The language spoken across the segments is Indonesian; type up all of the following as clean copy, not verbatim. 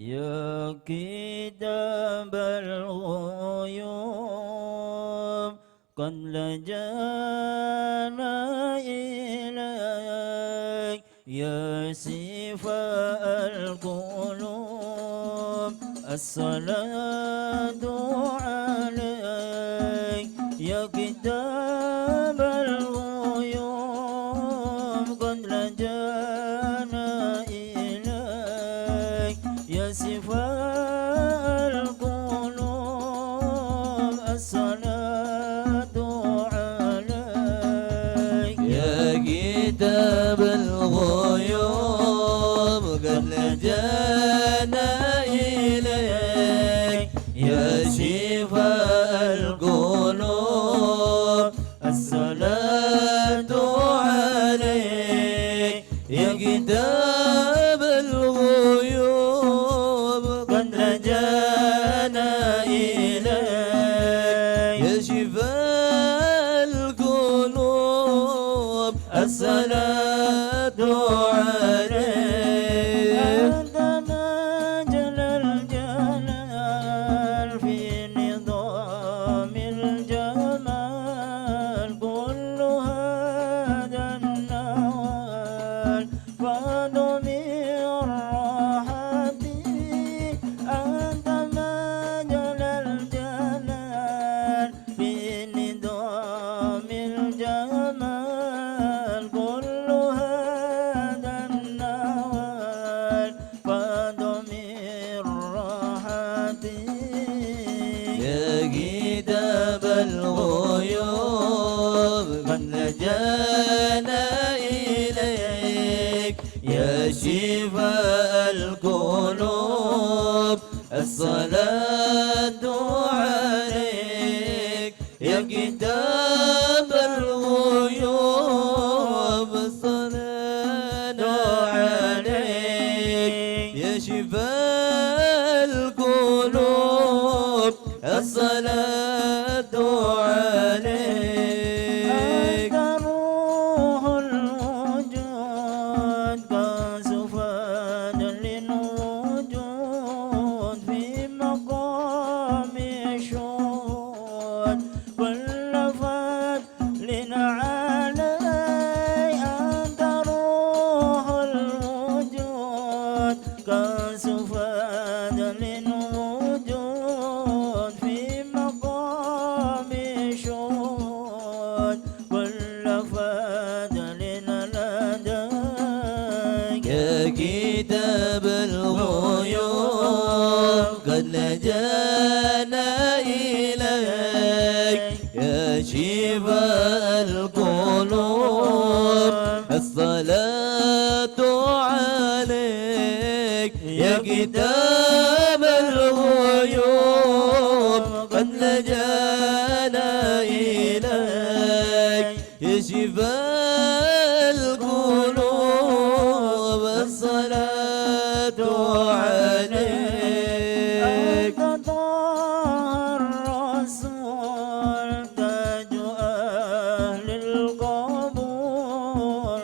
يا كتاب الغيوب قد لجأنا إليك يا شفاء القلوب الصلاة عليك يا كتاب الغيوب قد لجأنا إليك يا شفاء القلوب الصلاة عليك يا كتاب الغيوب قد لجأنا إليك يا شفاء القلوب الصلاة عليك يا كتاب الغيوب قد لجأنا إليك يا شفاء القلوب الصلاة عليك أنت نجل الجلال في نظام الجمال كل هذا النوال فضمير راحتي أنت نجل الجلال في نظام الجمال كل هذا النوال فضمير راحتي يا كتاب الغيوب قد لجأنا إليك يا شفاء القلوب الصلاة عليك يا كتاب الغيوب الصلاة عليك يا شفاء القلوب الصلاة عليك أنت روح الوجود كسفاد للوجود في مقام الشهود واللفات لنعالي أنت روح الوجود كسفاد للوجود في مقام الشهود واللفات لنلديك يا كتاب الغيوب قد لجأنا إليك يا شفاء القلوب الصلاة عليك يا كتاب الغيوب قد لجأنا إليك يا شفاء القلوب الصلاة عليك أنت طه الرسول تاج أهل القبول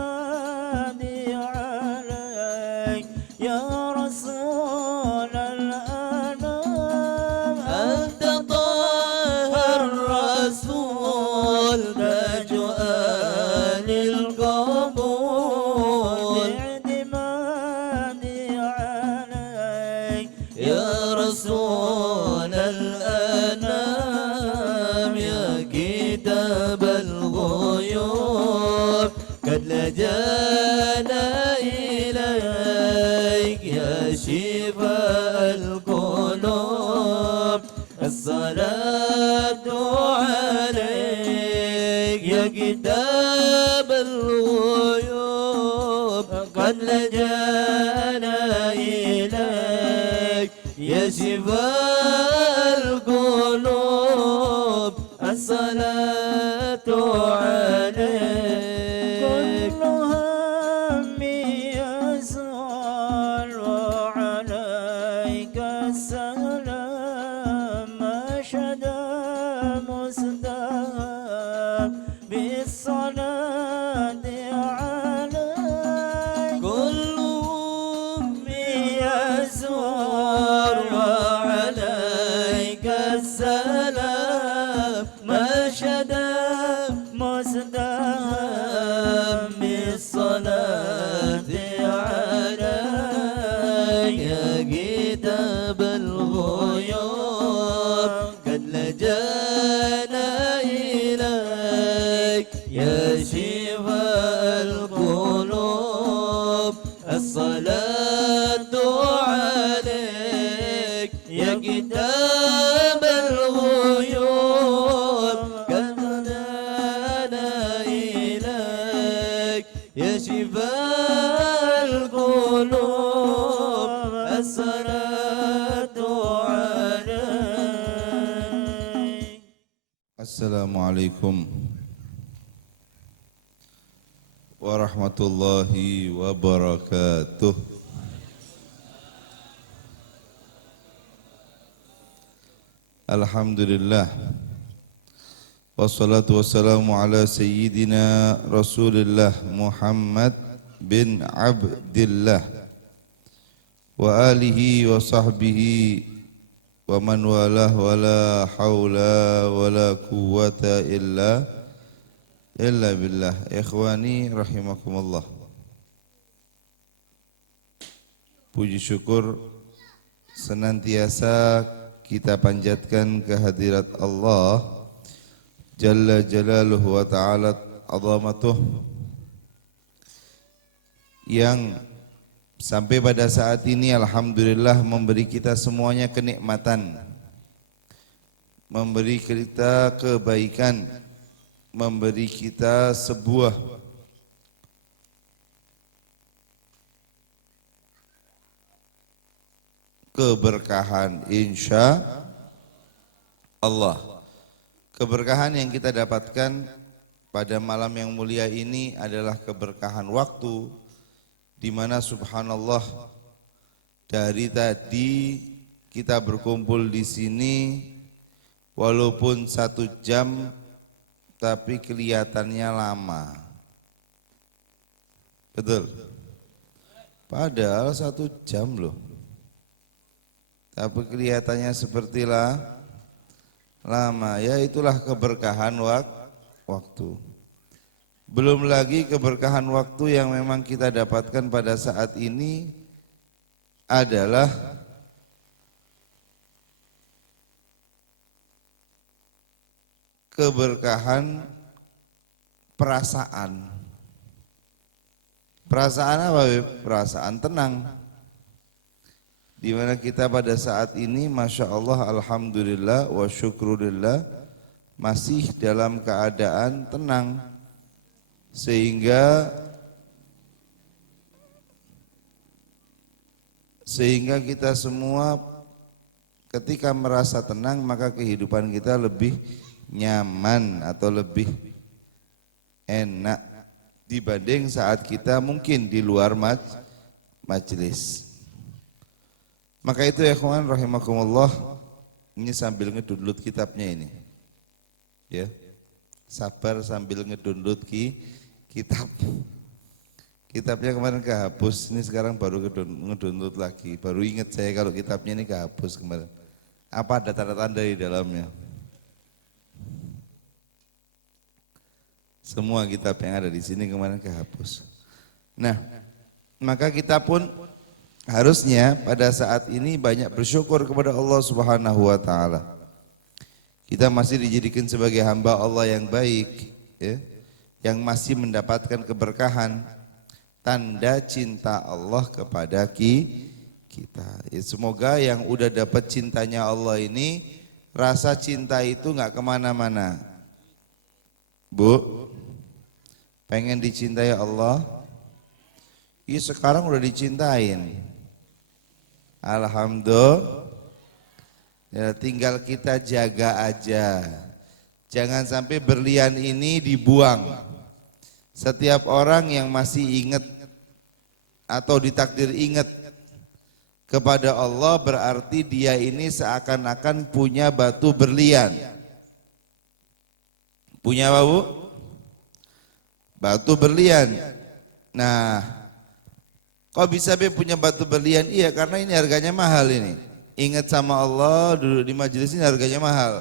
باعتمادي عليك يا رسول الأنام أنت طه الرسول تاج أهل القبول باعتمادي عليك يا رسول الأنام يا كتاب الغيوب قد لجأنا إليك يا شفاء القلوب الصلاة عليك يا كتاب الغيوب قد لجأنا إليك يا شفاء القلوب الصلاة عليك كل همي يزول وعليك السلام مشهد مستهاب بالصلاة عليك كل أمي الصلاة عليك يا كتاب الغيوب قد هدانا إليك يا شفاء القلوب الصلاة عليك. Assalamualaikum warahmatullahi wabarakatuh. Alhamdulillah. Wassalatu wassalamu ala sayyidina Rasulillah Muhammad bin Abdillah wa alihi wa sahbihi wa man walah wala haula wala quwwata illa billah. Ikhwani rahimakumullah. Puji syukur senantiasa kita panjatkan kehadirat Allah Jalla Jalaluhu wa Ta'ala Azamatuh yang sampai pada saat ini alhamdulillah memberi kita semuanya kenikmatan, memberi kita kebaikan, memberi kita sebuah keberkahan insya Allah. Keberkahan yang kita dapatkan pada malam yang mulia ini adalah keberkahan waktu, di mana subhanallah dari tadi kita berkumpul di sini walaupun 1 jam tapi kelihatannya lama. Betul? Padahal 1 jam loh. Tapi kelihatannya sepertilah lama. Ya itulah keberkahan waktu. Belum lagi keberkahan waktu yang memang kita dapatkan pada saat ini adalah keberkahan perasaan. Perasaan apa? Perasaan tenang. Di mana kita pada saat ini Masya Allah alhamdulillah wa syukrulillah masih dalam keadaan tenang, sehingga kita semua ketika merasa tenang maka kehidupan kita lebih nyaman atau lebih enak dibanding saat kita mungkin di luar majelis. Maka itu ya kawan rahimakumullah, ini sambil ngedunlut kitabnya ini. Ya. Sabar sambil ngedunlut kitab. Kitabnya kemarin kehapus, ini sekarang baru ngedunlut lagi. Baru ingat saya kalau kitabnya ini kehapus kemarin. Apa ada tanda-tanda di dalamnya? Semua kitab yang ada di sini kemarin kehapus. Nah, maka kita pun harusnya pada saat ini banyak bersyukur kepada Allah Subhanahu wa Ta'ala. Kita masih dijadikan sebagai hamba Allah yang baik, ya, yang masih mendapatkan keberkahan, tanda cinta Allah kepada kita. Ya, semoga yang udah dapat cintanya Allah ini, rasa cinta itu nggak kemana-mana. Bu, pengen dicintai Allah? Iya sekarang udah dicintain. Alhamdulillah. Ya, tinggal kita jaga aja. Jangan sampai berlian ini dibuang. Setiap orang yang masih ingat atau ditakdir ingat kepada Allah berarti dia ini seakan-akan punya batu berlian. Punya apa, Bu? Batu berlian. Nah, kok bisa be punya batu berlian? Iya, karena ini harganya mahal ini. Ingat sama Allah, duduk di majelis ini harganya mahal.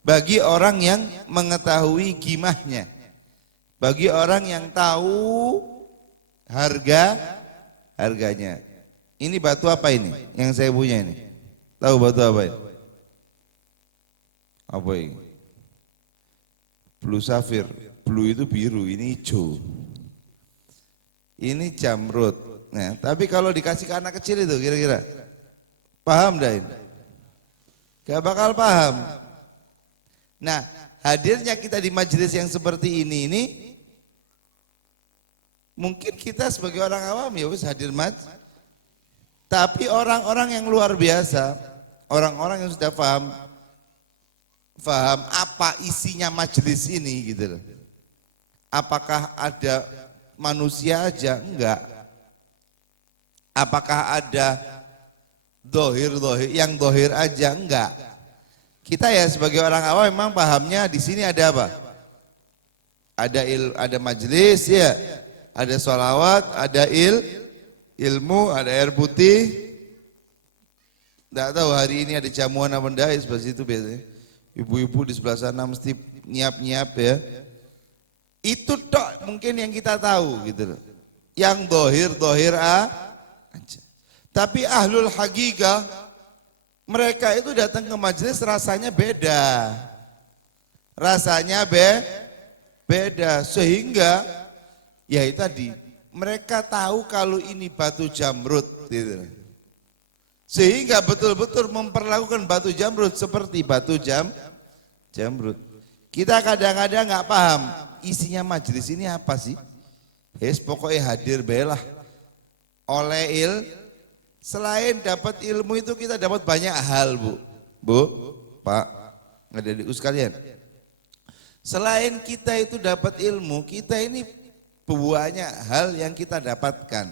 Bagi orang yang mengetahui gimahnya. Bagi orang yang tahu harganya. Ini batu apa ini? Yang saya punya ini. Tahu batu apa ini? Apa ini? Blue safir. Blue itu biru, ini hijau. Ini jamrud. Nah, tapi kalau dikasih ke anak kecil itu kira-kira paham dah ini? Gak bakal paham. Nah, hadirnya kita di majelis yang seperti ini mungkin kita sebagai orang awam ya wis hadir tapi orang-orang yang luar biasa, orang-orang yang sudah paham apa isinya majelis ini gitu loh. Apakah ada manusia aja? Enggak. Apakah ada dohir yang dohir aja? Enggak. Kita ya sebagai orang awam memang pahamnya di sini ada apa? Ada majelis ya, ada sholawat, ada ilmu, ada air putih. Tidak tahu hari ini ada jamuan apa enggak, sebelah situ biasanya. Ibu-ibu di sebelah sana mesti nyiap-nyiap ya. Itu tok mungkin yang kita tahu gitu loh. Yang dohir aja. Tapi ahlul hakikah mereka itu datang ke majelis rasanya beda. Rasanya beda sehingga ya itu tadi mereka tahu kalau ini batu jamrud gitu. Sehingga betul-betul memperlakukan batu jamrud seperti batu jamrud. Kita kadang-kadang nggak paham isinya majelis ini apa sih? Pokoknya hadir belah. Oleh selain dapat ilmu itu kita dapat banyak hal Bu, Pak, adik-adikku sekalian. Selain kita itu dapat ilmu, kita ini banyak hal yang kita dapatkan.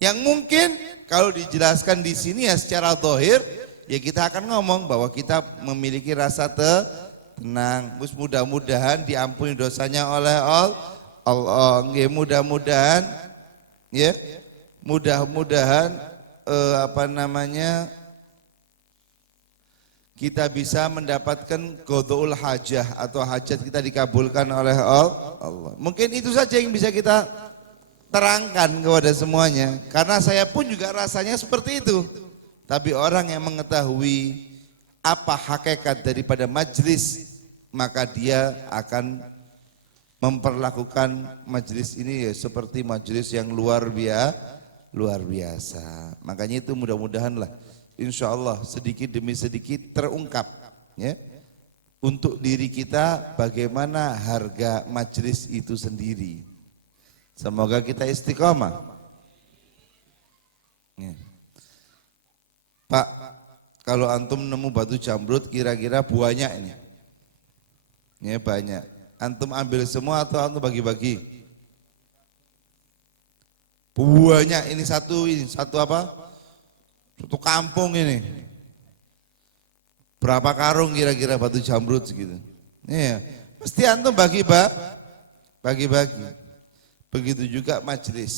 Yang mungkin kalau dijelaskan di sini ya secara zahir, ya kita akan ngomong bahwa kita memiliki rasa tenang. Mudah-mudahan diampuni dosanya oleh Allah. Mudah-mudahan ya. Mudah-mudahan kita bisa mendapatkan qada'ul hajah atau hajat kita dikabulkan oleh Allah. Mungkin itu saja yang bisa kita terangkan kepada semuanya. Karena saya pun juga rasanya seperti itu. Tapi orang yang mengetahui apa hakikat daripada majlis, maka dia akan memperlakukan majlis ini ya seperti majlis yang luar biasa. Makanya itu mudah-mudahanlah insya Allah sedikit demi sedikit terungkap ya untuk diri kita bagaimana harga majlis itu sendiri. Semoga kita istiqomah. Ya. Pak, kalau antum nemu batu jamrud kira-kira buahnya ini? Ya banyak. Antum ambil semua atau antum bagi-bagi? Buahnya ini satu apa? Satu kampung ini. Berapa karung kira-kira batu jamrud segitu? Iya, mesti antum bagi-bagi. Begitu juga majelis.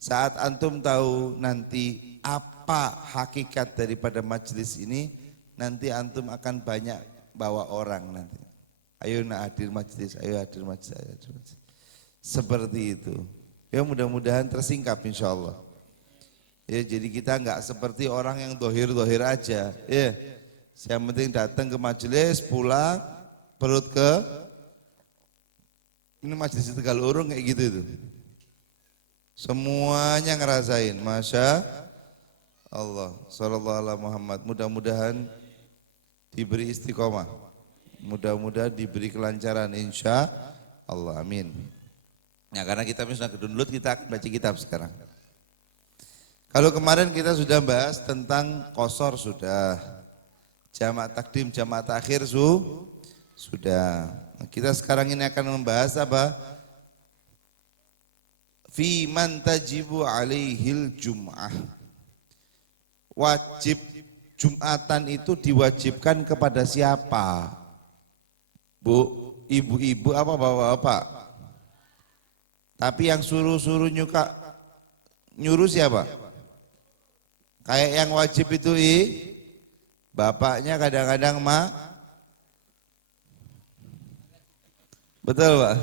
Saat antum tahu nanti apa hakikat daripada majelis ini, nanti antum akan banyak bawa orang nanti. Ayo hadir majelis, ayo hadir majelis. Seperti itu. Ya mudah-mudahan tersingkap insya Allah. Ya jadi kita enggak seperti orang yang dohir aja. Ya, yang penting datang ke majelis, pulang, perut ke ini majelis Tegal Urung kayak gitu itu. Semuanya ngerasain, masya Allah. Sallallahu alaihi Muhammad. Mudah-mudahan diberi istiqomah. Mudah-mudahan diberi kelancaran insya Allah. Amin. Ya karena kita sudah kedunlut, kita akan baca kitab sekarang. Kalau kemarin kita sudah bahas tentang qasar sudah, jamak takdim, jamak takhir sudah. Kita sekarang ini akan membahas apa? Fi man tajibu alaihil jum'ah. Wajib Jumatan itu diwajibkan kepada siapa? Bu, ibu-ibu apa bapak-bapak? Tapi yang suruh-suruh nyuruh siapa? Kayak yang wajib itu bapaknya kadang-kadang betul Pak?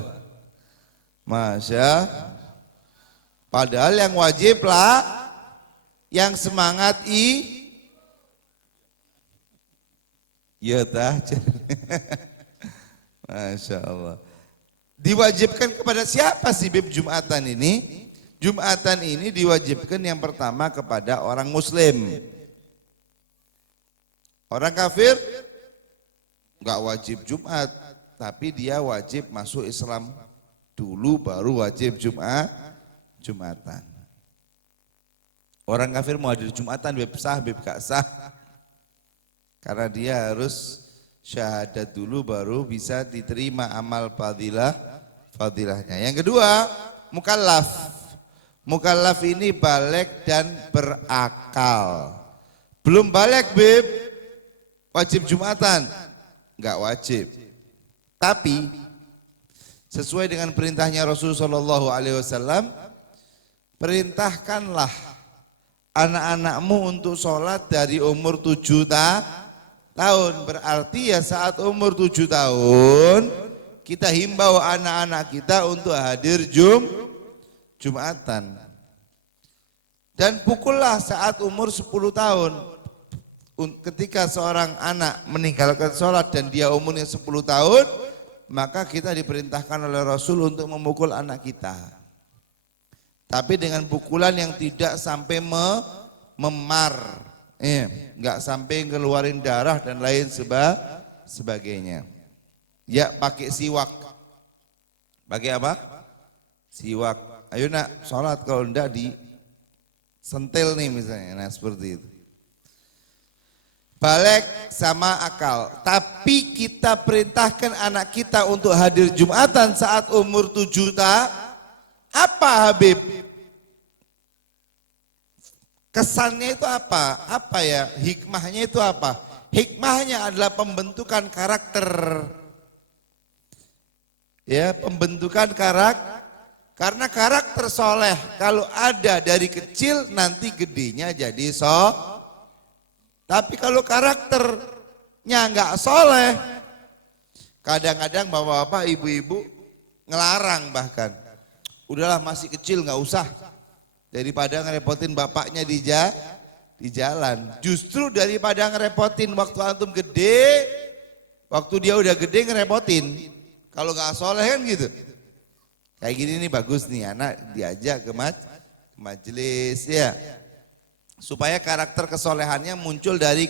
Masya. Padahal yang wajib lah, yang semangat ya tah. Masya Allah. Diwajibkan kepada siapa sih Bib Jumatan ini? Jumatan ini diwajibkan yang pertama kepada orang muslim. Orang kafir enggak wajib Jumat, tapi dia wajib masuk Islam dulu baru wajib Jumatan. Orang kafir mau hadir Jumatan beb sah beb gak sah. Karena dia harus syahadat dulu baru bisa diterima amal fadilahnya. Yang kedua, mukallaf. Mukallaf ini baligh dan berakal. Belum baligh beb, wajib Jumatan? Enggak wajib. Tapi sesuai dengan perintahnya Rasulullah SAW, perintahkanlah anak-anakmu untuk sholat dari umur 7 tahun. Berarti ya saat umur 7 tahun kita himbau anak-anak kita untuk hadir Jumatan. Dan pukullah saat umur 10 tahun. Ketika seorang anak meninggalkan sholat dan dia umurnya 10 tahun, maka kita diperintahkan oleh Rasul untuk memukul anak kita. Tapi dengan pukulan yang tidak sampai memar, enggak sampai ngeluarin darah dan lain sebagainya. Ya pakai siwak. Pakai apa? Siwak. Ayo nak sholat, kalau enggak disentil nih misalnya. Nah seperti itu. Baligh sama akal. Tapi kita perintahkan anak kita untuk hadir Jumatan saat umur 7 tahun. Apa Habib? Kesannya itu apa? Apa ya? Hikmahnya itu apa? Hikmahnya adalah pembentukan karakter. Ya, pembentukan karakter. Karena karakter soleh kalau ada dari kecil nanti gedenya jadi Tapi kalau karakternya enggak soleh, kadang-kadang bapak-bapak, ibu-ibu ngelarang bahkan. Udahlah masih kecil nggak usah, daripada ngerepotin bapaknya di jalan. Justru daripada ngerepotin waktu antum gede, waktu dia udah gede ngerepotin. Kalau nggak soleh kan gitu. Kayak gini nih bagus nih, anak diajak ke majelis ya. Supaya karakter kesolehannya muncul dari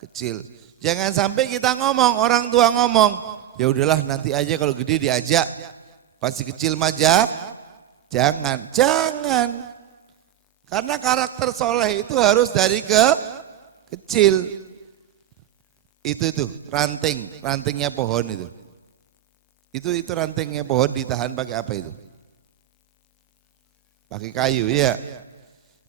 kecil. Jangan sampai kita ngomong, orang tua ngomong, ya udahlah nanti aja kalau gede diajak. Pasti kecil maja, jangan. Karena karakter soleh itu harus dari kecil. Itu rantingnya pohon itu. Itu rantingnya pohon ditahan pakai apa itu? Pakai kayu ya.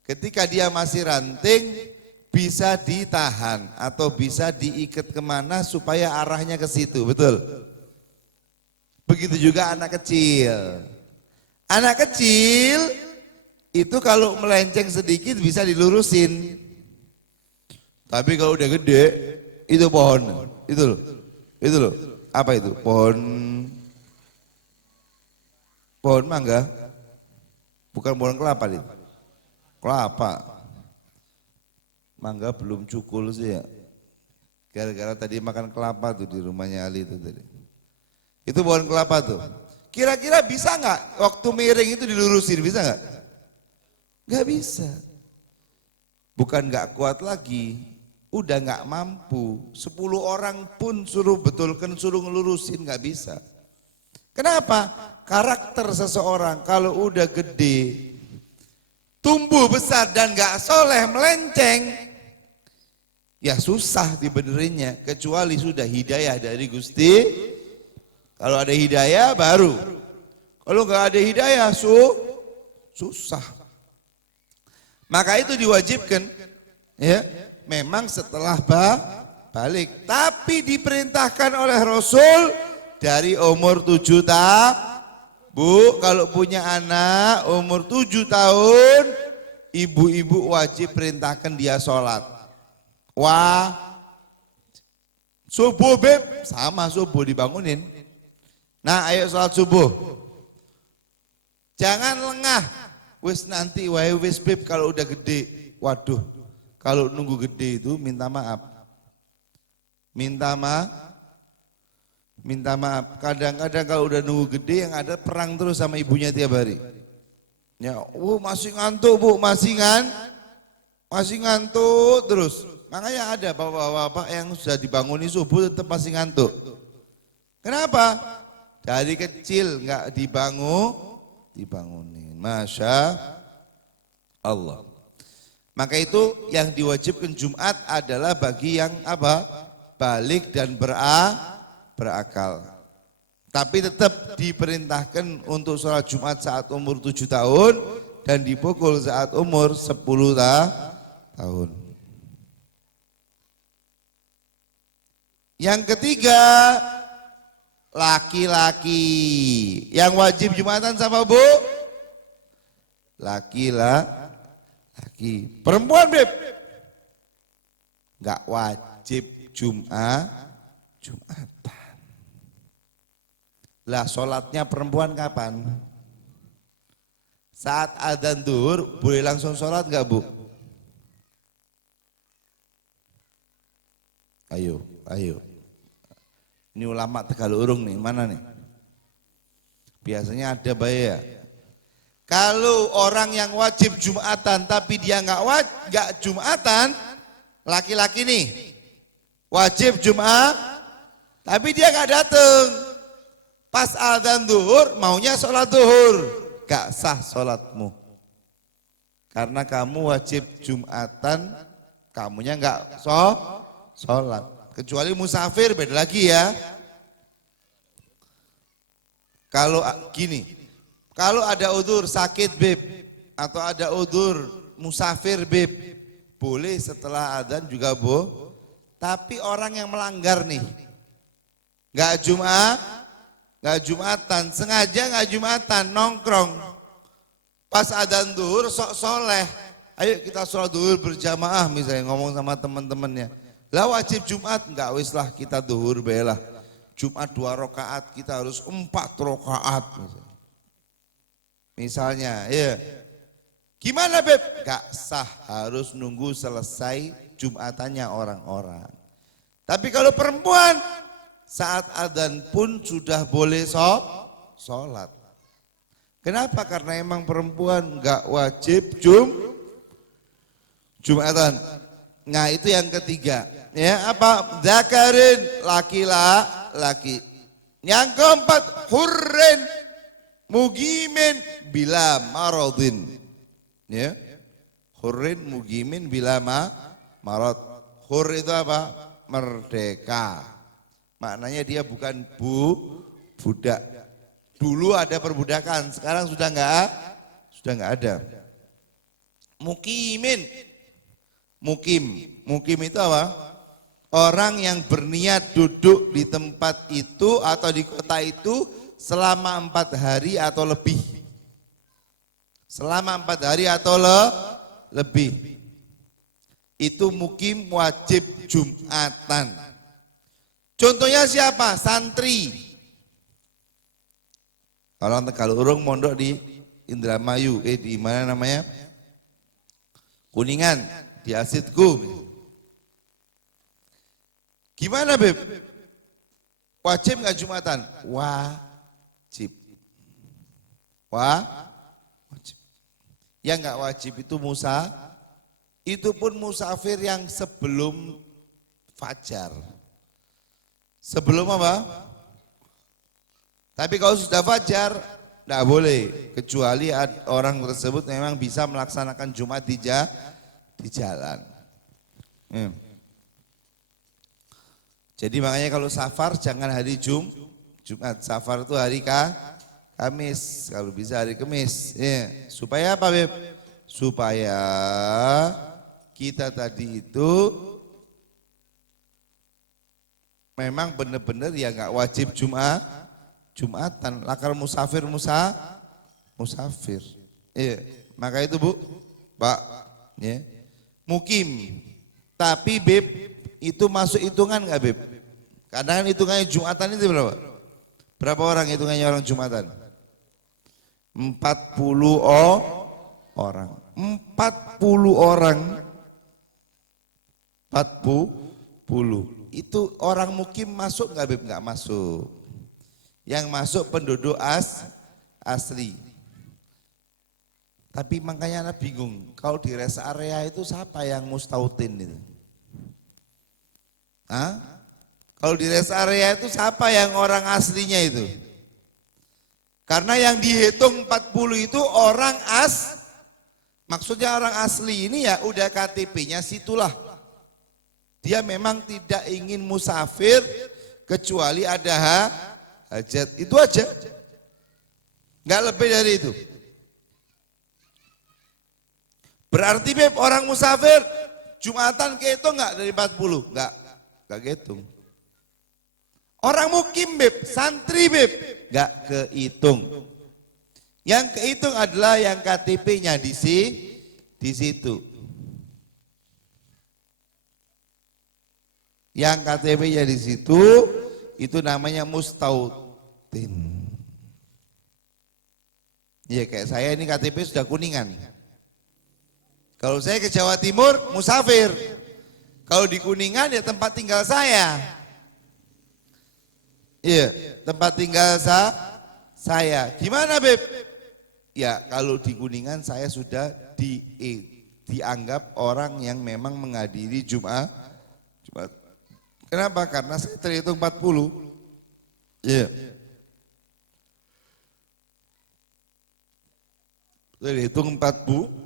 Ketika dia masih ranting bisa ditahan atau bisa diikat kemana supaya arahnya ke situ, betul? Begitu juga anak kecil. Anak kecil itu kalau melenceng sedikit bisa dilurusin. Tapi kalau udah gede itu pohon, itu loh. Apa itu? Pohon mangga? Bukan pohon kelapa itu. Kelapa. Mangga belum cukul sih ya. Gara-gara tadi makan kelapa tuh di rumahnya Ali itu tadi. Itu pohon kelapa tuh. Kira-kira bisa nggak waktu miring itu dilurusin, bisa nggak? Nggak bisa. Bukan nggak kuat lagi, udah nggak mampu. 10 orang pun suruh betulkan, suruh ngelurusin nggak bisa. Kenapa? Karakter seseorang kalau udah gede, tumbuh besar dan gak soleh melenceng, ya susah dibenerinnya kecuali sudah hidayah dari Gusti. Kalau ada hidayah baru, kalau gak ada hidayah susah. Maka itu diwajibkan ya, memang setelah balik, tapi diperintahkan oleh Rasul dari umur 7 tahun. Bu, kalau punya anak umur 7 tahun, ibu-ibu wajib perintahkan dia sholat. Wah, subuh beb, sama subuh dibangunin. Nah ayo sholat subuh. Jangan lengah, wis nanti wae wis beb kalau udah gede. Waduh, kalau nunggu gede itu minta maaf. Minta maaf, kadang-kadang kalau udah nunggu gede yang ada perang terus sama ibunya tiap hari. Ya, masih ngantuk Bu, masih ngantuk terus. Makanya ada bapak-bapak yang sudah dibanguni subuh tetap masih ngantuk. Kenapa? Dari kecil nggak dibangunin. Masya Allah. Maka itu yang diwajibkan Jumat adalah bagi yang apa? Balik dan berakal. Tapi tetap diperintahkan untuk sholat Jumat saat umur 7 tahun dan dipukul saat umur 10 tahun. Yang ketiga, laki-laki. Yang wajib Jumatan sama Bu? Laki. Perempuan Beb? Enggak wajib Jumatan. Lah sholatnya perempuan kapan? Saat adzan zuhur boleh langsung sholat enggak Bu? Ayo. Ini ulama Tegalurung nih, mana nih? Biasanya ada bahaya. Kalau orang yang wajib Jumatan tapi dia enggak Jumatan, laki-laki nih wajib Jumat tapi dia enggak datang. Pas adzan zuhur maunya sholat zuhur, gak sah sholatmu. Karena kamu wajib Jumatan, kamunya gak sholat. Kecuali musafir beda lagi ya. Kalau gini, kalau ada udzur sakit Beb, atau ada udzur musafir Beb, boleh setelah adzan juga Bu. Tapi orang yang melanggar nih, gak Jumatan, sengaja gak Jumatan, nongkrong. Pas adzan zuhur sok soleh, ayo kita sholat zuhur berjamaah misalnya ngomong sama teman-temannya. Lah wajib Jumat, enggak wis lah kita zuhur belah. Jumat 2 rakaat, kita harus 4 rakaat. Misalnya, ya. Gimana Beb? Gak sah, harus nunggu selesai Jumatannya orang-orang. Tapi kalau perempuan, saat adzan pun sudah boleh sholat. Kenapa? Karena emang perempuan enggak wajib Jumatan. Nah itu yang ketiga. Ya apa? Zakarin, laki-laki. Yang keempat, hurrin, mugimin, bila maradin. Ya, hurrin, mugimin, bila marad. Hur itu apa? Merdeka. Maknanya dia bukan budak. Dulu ada perbudakan, sekarang sudah enggak ada. Mukim itu apa? Orang yang berniat duduk di tempat itu atau di kota itu selama 4 hari atau lebih. Selama 4 hari atau lebih. Itu mukim wajib Jumatan. Contohnya siapa? Santri. Orang Tegalurung mondok di Indramayu, di mana namanya? Kuningan, di Asidku. Gimana Beb? Wajib nggak Jumatan? Wajib. Wajib. Yang nggak wajib itu pun musafir yang sebelum fajar. Sebelum apa? Tapi kalau sudah fajar, tidak boleh. Kecuali orang tersebut memang bisa melaksanakan Jumat di jalan. Jadi makanya kalau safar jangan hari Jumat. Safar itu hari Kamis. Kalau bisa hari Kamis. Ya. Supaya apa Beb? Supaya kita tadi itu memang benar-benar ya nggak wajib Jumatan. Lakar musafir. Iya, maka itu Bu, Pak, ya. Mukim. Tapi Beb itu masuk hitungan nggak Beb? Kadang hitungannya Jumatan itu berapa? Berapa orang hitungannya orang Jumatan? 40 orang. 40 orang. 40. Itu orang mukim masuk nggak Beb? Nggak masuk. Yang masuk penduduk asli. Tapi makanya anak bingung, kalau di rest area itu siapa yang mustautin itu? Hah? Kalau di rest area itu siapa yang orang aslinya itu? Karena yang dihitung 40 itu orang maksudnya orang asli ini ya udah KTP-nya situlah. Dia memang tidak ingin musafir kecuali ada hajat, itu aja. Enggak lebih dari itu. Berarti Beb orang musafir Jumatan kehitung enggak dari 40? Enggak kehitung. Orang mukim Beb, santri Beb, enggak kehitung. Yang kehitung adalah yang KTP-nya di situ. Yang KTP-nya di situ itu namanya mustautin. Iya kayak saya ini KTP sudah kuningan. Kalau saya ke Jawa Timur, musafir. Kalau di Kuningan ya tempat tinggal saya. Iya, tempat tinggal saya. Gimana Beb? Ya kalau di Kuningan saya sudah dianggap orang yang memang menghadiri Jumat. Kenapa? Karena saya terhitung 40. Iya. Terhitung 40.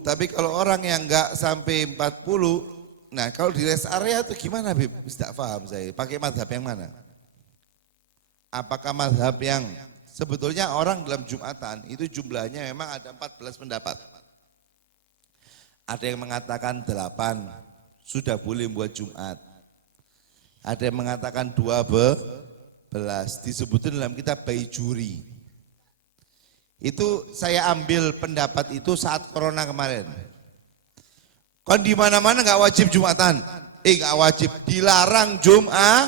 Tapi kalau orang yang enggak sampai 40, nah kalau di rest area itu gimana Bib? Tidak paham saya, pakai mazhab yang mana? Apakah mazhab yang sebetulnya orang dalam Jumatan itu jumlahnya memang ada 14 pendapat. Ada yang mengatakan 8 sudah boleh buat Jumat. Ada yang mengatakan 12 disebutkan dalam kitab Baijuri. Itu saya ambil pendapat itu saat corona kemarin. Kan di mana-mana nggak wajib Jumatan. Nggak wajib, dilarang Jumatan.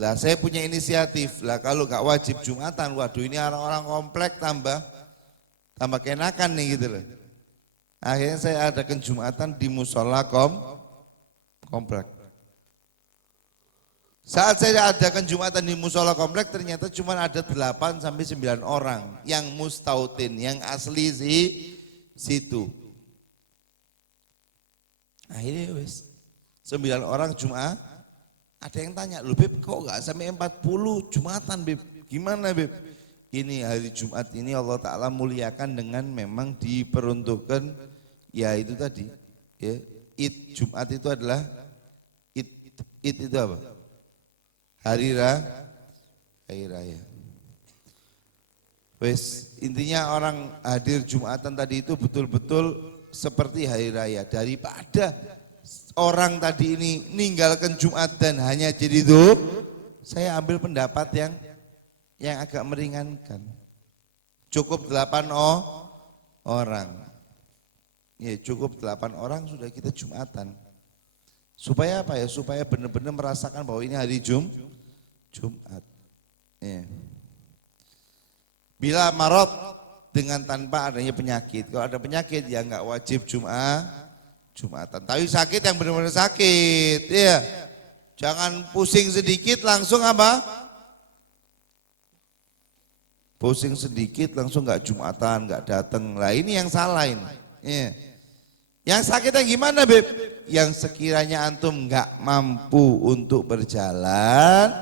Lah saya punya inisiatif. Lah kalau nggak wajib Jumatan, waduh ini orang-orang komplek tambah kenakan nih gitu loh. Akhirnya saya adakan Jumatan di musola komplek. Saat saya adakan Jumatan di musola komplek ternyata cuma ada 8 sampai 9 orang yang mustautin, yang asli situ. Akhirnya wis 9 orang Jumat. Ada yang tanya, "Loh Beb, kok enggak sampai 40 Jumatan Beb?" Gimana Beb? Ini hari Jumat ini Allah Ta'ala muliakan dengan memang diperuntukkan ya itu tadi. Ya, Id Jumat itu adalah Id itu apa? Hari raya. Wes intinya orang hadir Jumatan tadi itu betul-betul seperti hari raya. Daripada orang tadi ini ninggalkan Jumat dan hanya jadi itu, saya ambil pendapat yang agak meringankan. Cukup 8 orang. Ya cukup 8 orang sudah kita Jumatan. Supaya apa ya? Supaya benar-benar merasakan bahwa ini hari Jumat. Ya. Bila marot dengan tanpa adanya penyakit. Kalau ada penyakit ya enggak wajib Jumatan. Tapi sakit yang benar-benar sakit. Ya. Jangan pusing sedikit langsung apa? Pusing sedikit langsung enggak Jumatan, enggak datang. Lah ini yang salah ini. Ya. Yang sakitnya gimana Beb? Yang sekiranya antum enggak mampu untuk berjalan,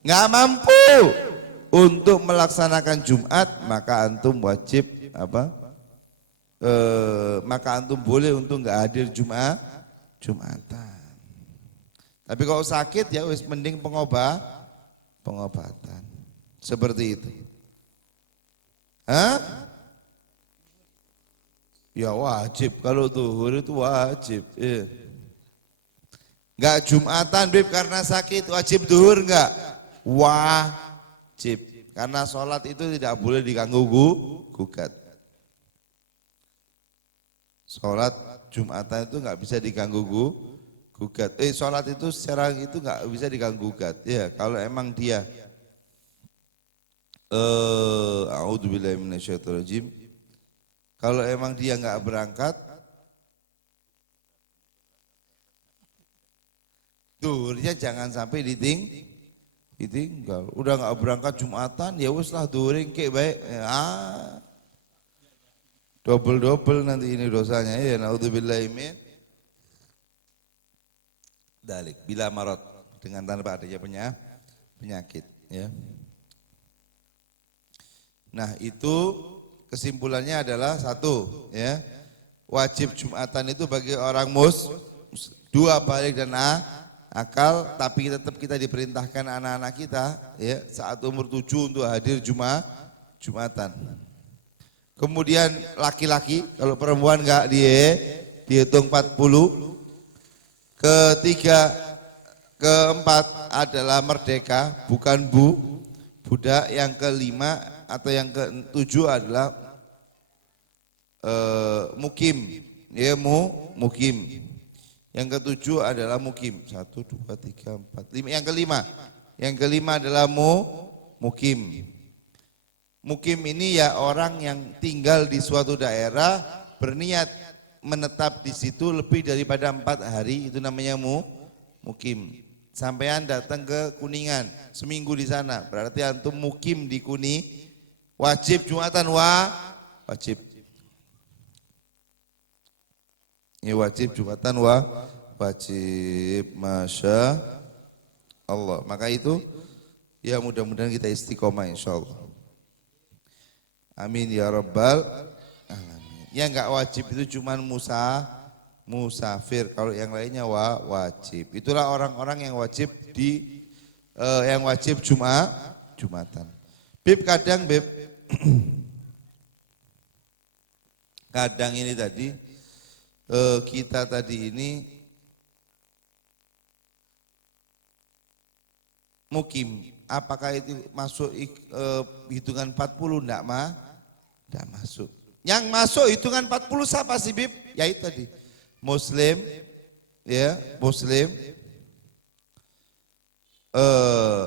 enggak mampu untuk melaksanakan Jumat, maka antum wajib apa? Maka antum boleh untuk enggak hadir Jumatan. Tapi kalau sakit ya wis mending pengobatan. Seperti itu. Hah? Ya wajib, kalau zuhur itu wajib. Ya. Enggak Jumatan Bib karena sakit, wajib zuhur enggak? Wajib. Karena sholat itu tidak boleh diganggu gugat. Sholat Jumatan itu enggak bisa diganggu gugat. Sholat itu secara itu enggak bisa diganggu gugat. Ya, kalau emang dia a'udzubillahi minasyaitonirrajim. Kalau emang dia enggak berangkat, zuhurnya jangan sampai ditinggal. Udah nggak berangkat Jumatan, ya wis lah during kayak baik. Double nanti ini dosanya ya. Naudzubillahi min dalik bila marot dengan tanpa adanya penyakit ya. Nah itu kesimpulannya adalah satu ya, wajib Jumatan itu bagi orang dua balik dan akal, tapi tetap kita diperintahkan anak-anak kita ya saat umur 7 untuk hadir Jumatan. Kemudian laki-laki, kalau perempuan enggak dihitung 40. Ketiga, keempat adalah merdeka, bukan budak. Yang kelima atau yang ketujuh adalah mukim, ya mukim. Yang ketujuh adalah mukim. 1, 2, 3, 4, 5. Yang kelima adalah mukim. Mukim ini ya orang yang tinggal di suatu daerah berniat menetap di situ lebih daripada 4 hari, itu namanya mukim. Sampean datang ke Kuningan, seminggu di sana, berarti antum mukim di wajib Jumatan wajib. Ini wajib Jumatan wajib, Masya Allah. Maka itu ya mudah-mudahan kita istiqomah insyaallah. Amin ya rabbal alamin. Yang enggak wajib itu cuman musafir. Kalau yang lainnya wajib. Itulah orang-orang yang wajib Jumatan. Bib kadang kadang ini tadi kita tadi ini mukim, apakah itu masuk hitungan 40? Enggak masuk. Yang masuk hitungan 40 siapa sih Bib? Ya itu tadi. Muslim, ya, Muslim,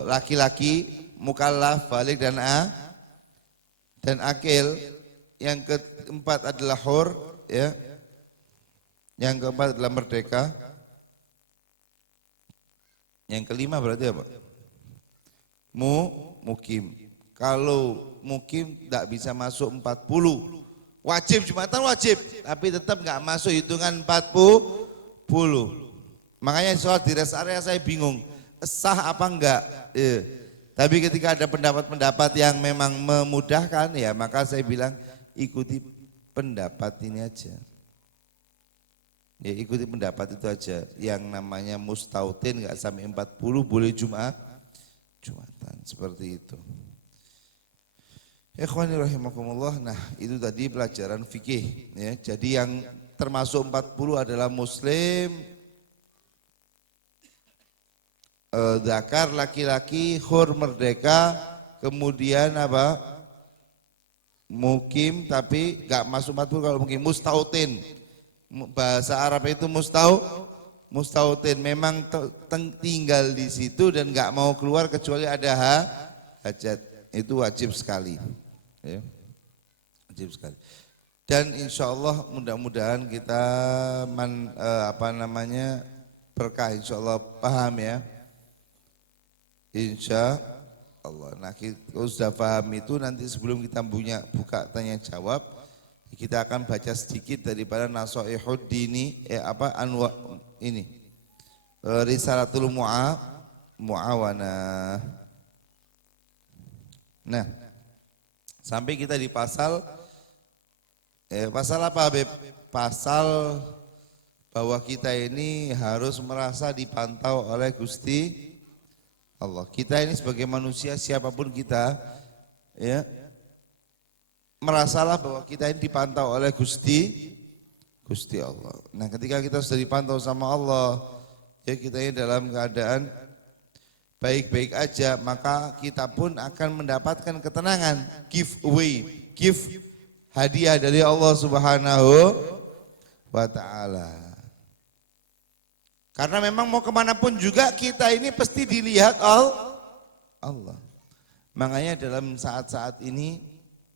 laki-laki, mukallaf, balik dan akil. Yang keempat adalah hur, ya. Yang keempat adalah merdeka. Yang kelima berarti apa? Mukim. Kalau mukim tidak bisa masuk 40. Wajib Jumatan wajib, tapi tetap nggak masuk hitungan 40. Makanya soal di rest area saya bingung, sah apa enggak. Tapi ketika ada pendapat-pendapat yang memang memudahkan, ya maka saya bilang ikuti pendapat ini aja. Ya ikuti pendapat itu aja. Yang namanya mustautin nggak sampai 40 boleh Jumatan seperti itu. Ikhwani rahimakumullah. Nah, itu tadi pelajaran fikih ya. Jadi yang termasuk 40 adalah muslim, zakar laki-laki, hur merdeka, kemudian apa? Mukim tapi enggak masuk 40 kalau mukim, mustautin. Bahasa Arab itu mustautin, memang tinggal di situ dan enggak mau keluar kecuali ada hajat. Itu wajib sekali. Ya. Wajib sekali. Dan insya Allah mudah-mudahan kita berkah, insya Allah paham ya. Insya Allah. Nah kita sudah paham itu, nanti sebelum kita buka tanya jawab, kita akan baca sedikit daripada Nasaihud Dini, Risalatul Mu'awanah. Nah, sampai kita di pasal apa Habib? Pasal bahwa kita ini harus merasa dipantau oleh Gusti Allah. Kita ini sebagai manusia siapapun kita, ya, merasalah bahwa kita ini dipantau oleh Gusti Allah. Nah, ketika kita sudah dipantau sama Allah, ya kita ini dalam keadaan baik-baik aja, maka kita pun akan mendapatkan ketenangan, give hadiah dari Allah Subhanahu wa ta'ala. Karena memang mau kemanapun juga kita ini pasti dilihat Allah. Makanya dalam saat-saat ini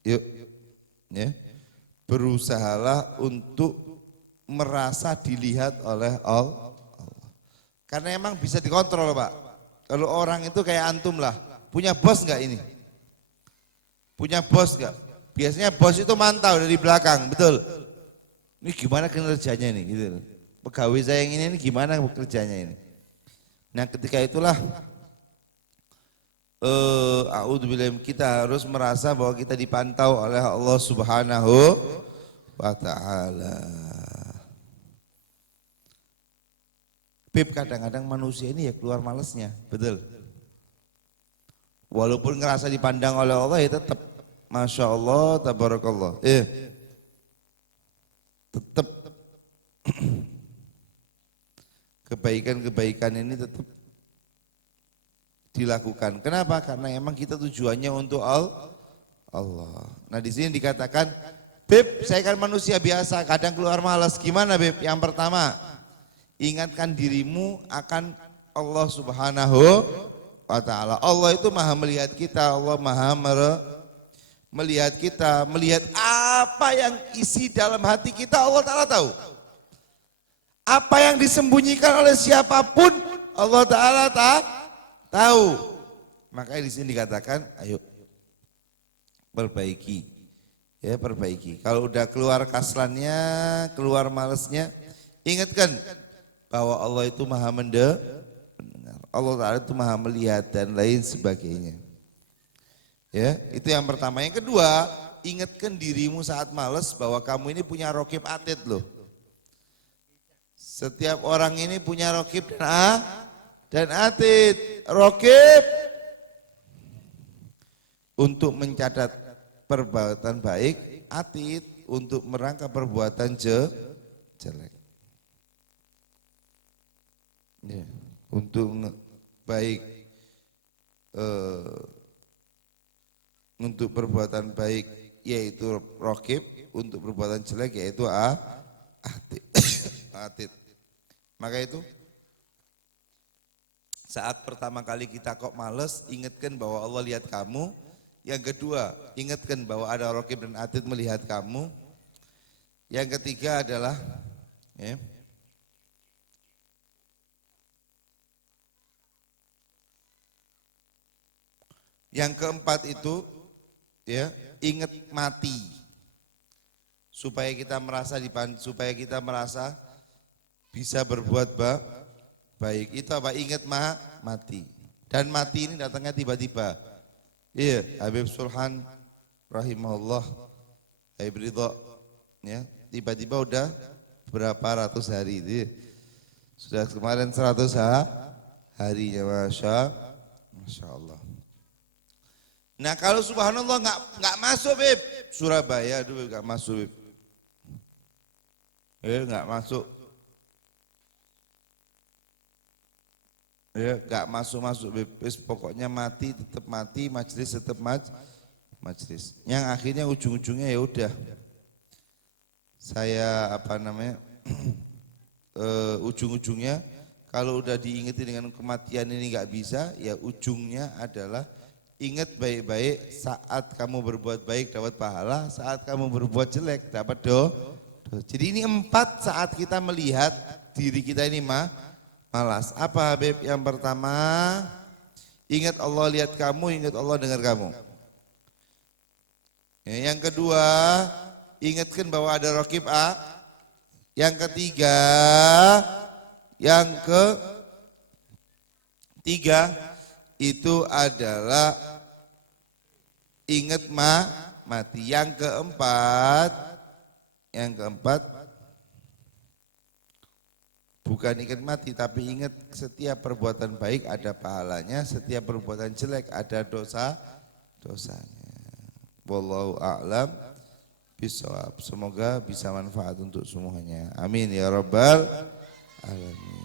yuk ya, berusahalah untuk merasa dilihat oleh Allah. Karena emang bisa dikontrol Pak. Kalau orang itu kayak antum lah, punya bos nggak ini? Punya bos nggak? Biasanya bos itu mantau dari belakang, betul. Ini gimana kinerjanya ini? Gitu. Pegawai saya yang ini gimana kerjanya ini? Nah ketika itulah kita harus merasa bahwa kita dipantau oleh Allah Subhanahu wa Ta'ala. Beb, kadang-kadang manusia ini ya keluar malesnya, betul. Walaupun ngerasa dipandang oleh Allah ya tetap, Masya Allah, Tabarakallah. Tetap kebaikan-kebaikan ini tetap dilakukan. Kenapa? Karena emang kita tujuannya untuk Allah. Nah di sini dikatakan, Beb, saya kan manusia biasa, kadang keluar malas. Gimana Beb? Yang pertama, ingatkan dirimu akan Allah Subhanahu wa Ta'ala. Allah itu maha melihat kita, Allah maha melihat kita, melihat apa yang isi dalam hati kita, Allah Ta'ala tahu. Apa yang disembunyikan oleh siapapun, Allah Ta'ala tahu. Makanya di sini dikatakan, ayo perbaiki. Ya, perbaiki. Kalau udah keluar kaslannya, keluar malesnya, ingatkan bahwa Allah itu maha mendengar, Allah Ta'ala itu maha melihat dan lain sebagainya. Ya, itu yang pertama. Yang kedua, ingatkan dirimu saat malas bahwa kamu ini punya rokib atid loh. Setiap orang ini punya rokib dan atid. Rokib untuk mencatat perbuatan baik, atid untuk merangkap perbuatan jelek. Ya, untuk baik, untuk perbuatan baik yaitu rokib, untuk perbuatan jelek yaitu atid. Atid. Maka itu saat pertama kali kita kok males, ingatkan bahwa Allah lihat kamu. Yang kedua, ingatkan bahwa ada rokib dan atid melihat kamu. Yang ketiga adalah ya, yang keempat itu ya, ingat mati supaya kita merasa bisa berbuat baik. Itu apa? Ingat mati. Dan mati ini datangnya tiba-tiba. Iya, Habib Sulhan rahimahullah, Habib Ridho, ya, tiba-tiba udah berapa ratus hari itu. Sudah kemarin 100 harinya, Masya Allah. Nah kalau subhanallah nggak masuk Beb, Surabaya dulu nggak masuk Beb. Nggak masuk. Ya nggak masuk Beb. Pokoknya mati tetap mati, majelis tetap majelis. Yang akhirnya ujung-ujungnya ya udah. Saya ujung-ujungnya kalau udah diingeti dengan kematian ini nggak bisa, ya ujungnya adalah ingat baik-baik, saat kamu berbuat baik dapat pahala, saat kamu berbuat jelek dapat Jadi ini 4 saat kita melihat diri kita ini malas. Apa Habib? Yang pertama, ingat Allah lihat kamu, ingat Allah dengar kamu. Ya, yang kedua, ingatkan bahwa ada raqib Yang ketiga, itu adalah ingat mati. Yang keempat bukan ingat mati tapi ingat setiap perbuatan baik ada pahalanya, setiap perbuatan jelek ada dosanya. Wallahu a'lam bishawab. Semoga bisa manfaat untuk semuanya. Amin ya rabbal alamin.